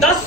10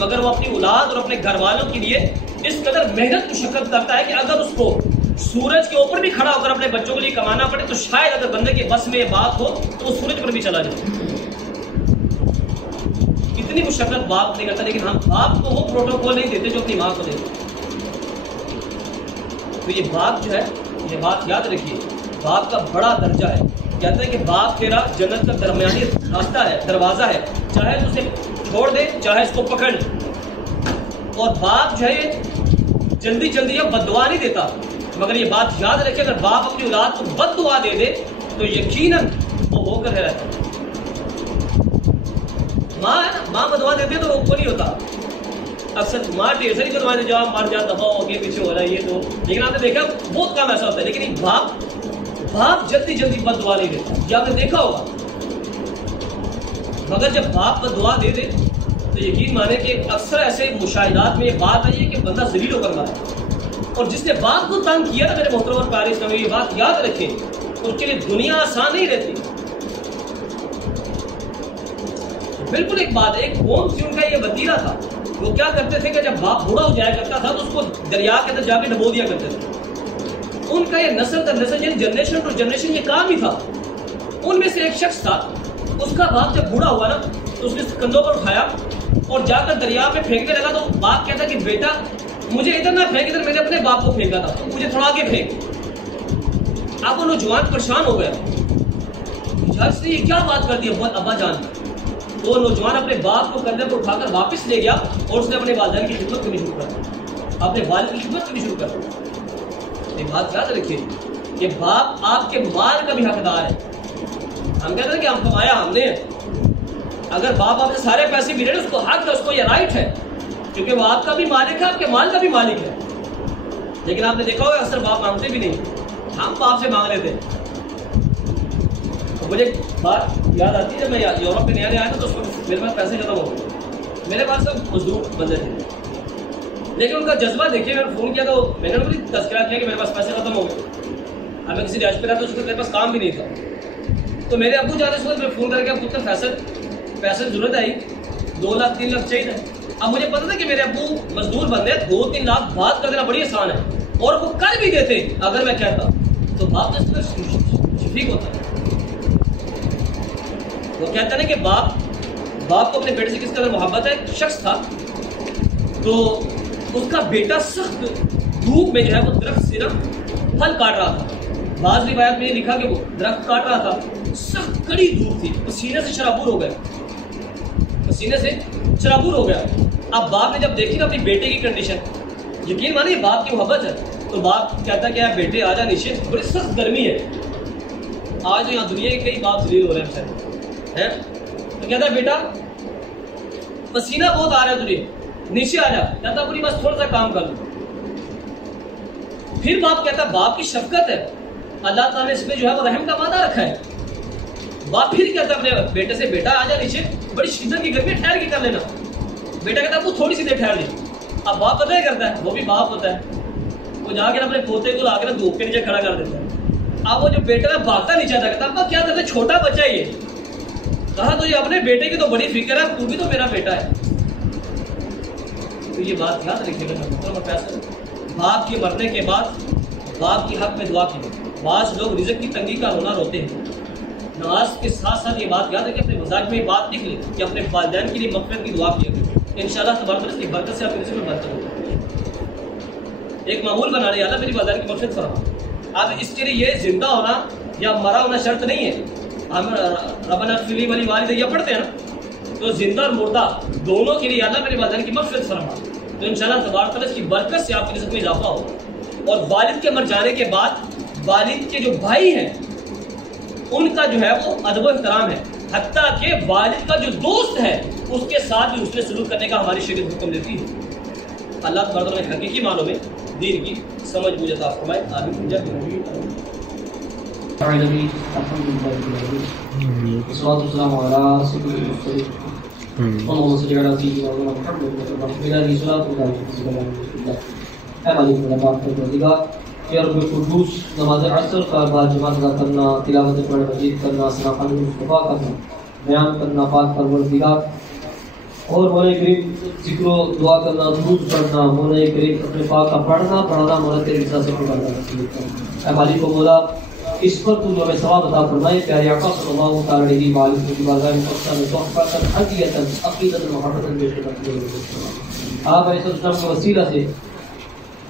مگر وہ اپنی اولاد اور اپنے گھر والوں کے لیے اس قدر محنت مشقت کرتا ہے کہ اگر اس کو سورج کے اوپر بھی کھڑا ہو کر اپنے بچوں کے لیے کمانا پڑے تو شاید اگر بندے کے بس میں یہ بات ہو تو وہ سورج پر بھی چلا جائے. اتنی مشقت باپ نہیں کرتا، لیکن ہم باپ کو وہ پروٹوکول نہیں دیتے جو اپنی ماں کو دیتے. تو یہ باپ جو ہے، یہ بات یاد رکھیے، باپ کا بڑا درجہ ہے. کہتے ہیں کہ باپ تیرا جنت کا درمیانی راستہ ہے، دروازہ ہے، چاہے تو اسے چھوڑ دے چاہے اس کو پکڑ لے. اور باپ جو ہے جلدی جلدی بد دعا نہیں دیتا، مگر یہ بات یاد رکھے اگر باپ اپنی اولاد کو بد دعا دے دے تو یقیناً وہ ہو کر رہتا ہے. ماں ہے نا، ماں بد دعا دیتی ہے تو وہ نہیں ہوتا. اکثر ماں ٹھیک سے نہیں کرواتے جواب مار جا دفاع ہو گیا پیچھے ہو رہا ہے یہ تو، لیکن آپ نے دیکھا بہت کم ایسا ہوتا ہے. لیکن باپ جلدی جلدی بد دعا نہیں دیتا، یہ آپ نے دیکھا ہوگا. مگر جب باپ بد دعا دے دے تو یقین مانے کہ اکثر ایسے مشاہدات میں یہ بات آئی ہے کہ بندہ ذلیل ہو کر مارا. اور جس نے باپ کو تنگ کیا نا میرے محترم اور پیارے اسلامی، یہ بات یاد رکھیں، اس کے لیے دنیا آسان نہیں رہتی. بالکل ایک بات، ایک قوم تھی، ان کا یہ وتیرہ تھا. وہ کیا کرتے تھے کہ جب باپ بوڑھا ہو جایا کرتا تھا تو اس کو دریا کے اندر جا کے ڈبو دیا کرتے تھے. ان کا یہ نسل در نسل یعنی جنریشن ٹو جنریشن یہ کام ہی تھا. ان میں سے ایک شخص تھا، اس کا باپ جب بوڑھا ہوا نا تو اس نے کندھوں پر اٹھایا اور جا کر دریا میں پھینکنے لگا. تو باپ کہتا کہ بیٹا مجھے ادھر نہ پھینک، ادھر میں نے اپنے باپ کو پھینکا تھا، تو مجھے تھوڑا آگے پھینک. اب وہ نوجوان پریشان ہو گیا، جج نے یہ کیا بات کر دی ابا جان. تو وہ نوجوان اپنے باپ کو کندھے پر اٹھا کر واپس لے گیا اور اس نے اپنے والدین کی خدمت کرنی شروع کر دی، اپنے والد کی خدمت کرنی شروع کر دی. یہ بات یاد رکھیے کہ باپ آپ کے مال کا بھی حقدار ہے. ہم کہتے ہیں کہ ہم کمایا ہم نے، اگر باپ آپ سے سارے پیسے بھی لے اس کو حق ہے، اس کو یہ رائٹ ہے، کیونکہ وہ آپ کا بھی مالک ہے، آپ کے مال کا بھی مالک ہے. لیکن آپ نے دیکھا ہوگا اکثر باپ مانگتے بھی نہیں، ہم باپ سے مانگ لیتے. مجھے بات یاد آتی ہے جب میں یورپ میں نیا آیا تھا تو اس وقت میرے پاس پیسے ختم ہو گئے. میرے پاس سب مزدور بندے تھے، لیکن ان کا جذبہ دیکھیے. میں نے فون کیا تو میں نے بھی تذکرہ کیا کہ میرے پاس پیسے ختم ہو گئے. اب میں کسی رہائش پہ رہا تو اس وقت میرے پاس کام بھی نہیں تھا. تو میرے ابو جانے اس وقت میں فون کر کے اب پتر پیسے ضرورت آئی، 2 لاکھ 3 لاکھ چاہیے. اب مجھے پتا تھا کہ میرے ابو مزدور بندے 2-3 لاکھ بات کر دینا بڑی آسان ہے، اور وہ کر بھی دیتے اگر میں کہتا. تو باپ اس پر شفیق ہوتا ہے. وہ کہتا ہے نا کہ باپ کو اپنے بیٹے سے کس قدر محبت ہے. ایک شخص تھا تو اس کا بیٹا سخت دھوپ میں جو ہے وہ درخت سے نا پھل کاٹ رہا تھا. بعض روایت میں یہ لکھا کہ وہ درخت کاٹ رہا تھا، سخت کڑی دھوپ تھی، پسینے سے شرابور ہو گیا. اب باپ نے جب دیکھی نا اپنی بیٹے کی کنڈیشن، یقین مانے یہ باپ کی محبت ہے. تو باپ کہتا کہ بیٹے آ جا نیچے، بڑی سخت گرمی ہے. آج یہاں دنیا کے کئی باپ ذلیل ہو رہے ہیں. تو کہتا ہے بیٹا پسینہ بہت آ رہا ہے تجھے، نیچے آ جا. کہتا پوری بس تھوڑا سا کام کر لوں. پھر باپ کہتا باپ کی شفقت ہے، اللہ تعالیٰ نے اس میں جو ہے وہ رحم کا وعدہ رکھا ہے. باپ پھر کہتا اپنے بیٹے سے بیٹا آ جا نیچے، بڑی شدت کی گرمی ٹھہر کے کر لینا. بیٹا کہتا وہ تھوڑی سی دیر ٹھہر دے. اب باپ پتہ ہی کرتا ہے، وہ بھی باپ ہوتا ہے، وہ جا کے اپنے پوتے کو لا کے دھوپ کے نیچے کھڑا کر دیتا ہے. اب وہ جو بیٹا ہے بھاگتا نیچے آتا، کہتا ابا کیا کرتے، چھوٹا بچہ ہی ہے. کہا تو یہ اپنے بیٹے کی تو بڑی فکر ہے، تو بھی تو میرا بیٹا ہے. تو یہ بات یاد رکھیے گا. باپ کے مرنے کے بعد باپ کی حق میں دعا کی. بعض لوگ رزق کی تنگی کا رونا روتے ہیں. نماز کے ساتھ ساتھ یہ بات یاد ہے کہ اپنے مزاج میں یہ بات لکھ لیں کہ اپنے والدین کے لیے مغفرت کی دعا کیا کریں. انشاءاللہ تبارک و تعالیٰ کی برکت سے آپ کے رزق میں برکت ہوگی. ایک معمول بنا رہے اللہ میری والدین کی مغفرت فرما. اب اس کے لیے یہ زندہ ہونا یا مرا ہونا شرط نہیں ہے. ہم ربنا اغفر لی ولی والدی پڑھتے ہیں نا، تو زندہ اور مردہ دونوں کے لیے اللہ میری والدین کی مغفرت فرما. تو انشاءاللہ تبارک و تعالیٰ کی برکت سے آپ کے رزق میں اضافہ ہوگا. اور والد کے مر جانے کے بعد والد کے جو بھائی ہیں ان کا جو ہے وہ ادب و احترام ہے، حتیٰ کہ والد کا جو دوست ہے اس کے ساتھ بھی حسن سلوک کرنے کا ہماری شریعت حکم دیتی ہے. اللہ تبارک و تعالیٰ حقیقی معنوں میں دین کی سمجھ بوجھ عطا فرمائے. آمین. الصلاة والسلام على سيد المرسلين اللهم صل على سيدنا محمد وعلى آله یا رب القدوس نماز عصر کا بعد جماعت ادا کرنا، تلاوت قرآن مجید کرنا، ثنا خان مصطفیٰ کرنا، بیان کرنا پاک پروردگار، اور مولا کریم ذکر و دعا کرنا، درود پڑھنا، مولا کریم اپنے پاک کا پڑھنا مولا تیری رضا سے کرنا۔ اے مالک و مولا اس پر تو جو ہمیں ثواب عطا فرمائے، پیارے آقا صلی اللہ تعالی علیہ وآلہ کی بارگاہ میں پہنچانے تحفہ ہدیۃ عقیدۃ محبت پیش کرتے آپ علیہ السلام کے وسیلہ سے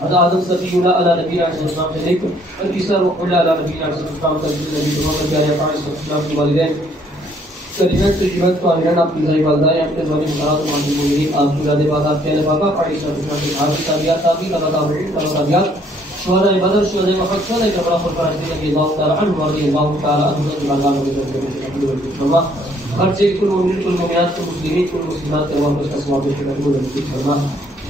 آدم صفی اللہ علیہ نبی علیہ السلام سے لے کر عیسیٰ روح اللہ علیہ نبی علیہ السلام کا نبی محمد پیارے آقا علیہ السلام کی والدین کریمت سے جیوت کو آمینان آپ کی ذائی والدائیں اپنے ذوانی مقرات و معظم مجرین آپ کی رادے بازار پہلے باقا پاڑی صلی اللہ علیہ وسلم کے تابعات تابعی تابعات شہداء بدر شہداء احد شہداء کربلا خلفاء رضی اللہ تعالی عنہ ورضی اللہ تعالی عنہ کی بارگاہ میں فرما ہر چیز کل مومنین کل مومنات کل مسلمین کل مسلمات کے واپس کا ثواب پیش کرتے فرما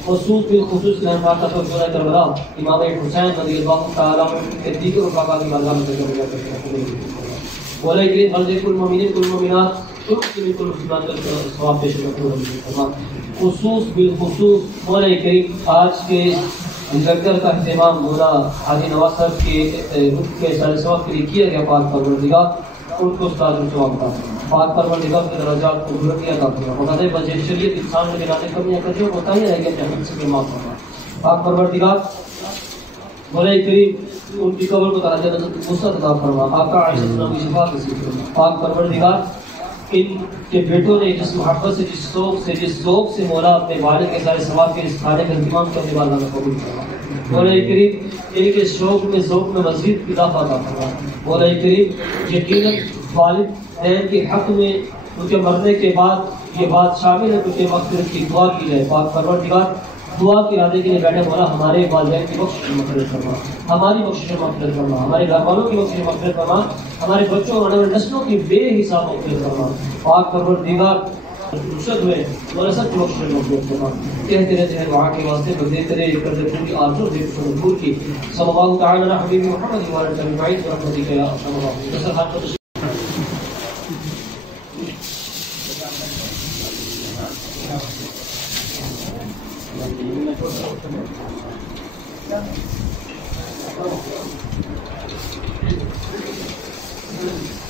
خصوص بالخصوص لہم فاتح شہداء کربلا امام حسین رضی اللہ تعالی عنہ کے دیگر رفقا کی بارگاہ میں مولا کریم ہر چیز کل مومنین کل مومنات کل مسلمین کل مسلمات کا ثواب پیش کرتے فرما خصوص بالخصوص مولا کریم آج کے لنگر کا اہتمام مولا حاجی نواز صاحب کے رخ کے سارے ثواب کے لیے کیا گیا پاک پروردگار ان کو استاد ثواب کا پاک پروردگار کے درجات کو بلند عطا فرما خدا دے بجے شریعت انسان میں بنانے کمیاں کریوں ہوتا ہی رہ گیا جہنم سے معاف فرما پاک پروردگار مولا کریم ان کی قبر کو تعالی جنت وسعت عطا فرما آقا علیہ السلام کی شفاعت نصیب فرما پاک پروردگار ان کے بیٹوں نے جس محبت سے جس ذوق سے مولا اپنے والد کے سارے ثواب کے اس کھانے کا انتظام کرنے والا میں قبول فرما مولا کریم ان کے شوق میں ذوق میں مزید اضافہ عطا فرما مولا کریم یقیناً والدین کے حق میں ان کے مرنے کے بعد یہ بات شامل ہے کہ ان کے مغفرت کی دعا کی جائے پاک پروردگار دعا کے ارادے کے لیے بیٹھے مولا ہمارے والدین کی بخشش مغفرت فرما ہماری بخشش مغفرت فرما ہمارے گھر والوں کی بخشش مغفرت فرما ہمارے بچوں اور آنے والی نسلوں کی بے حساب مغفرت فرما پاک پروردگار رشد ہوئے مولا سب کی بخشش مغفرت فرما کہتے رہتے ہیں وہاں کے واسطے بدلتے رہے کرتے پوری آرزو دے مجبور کی صلی اللہ تعالی علی حبیب محمد و علی اجمعین برحمتک یا ارحم الراحمین Thank you.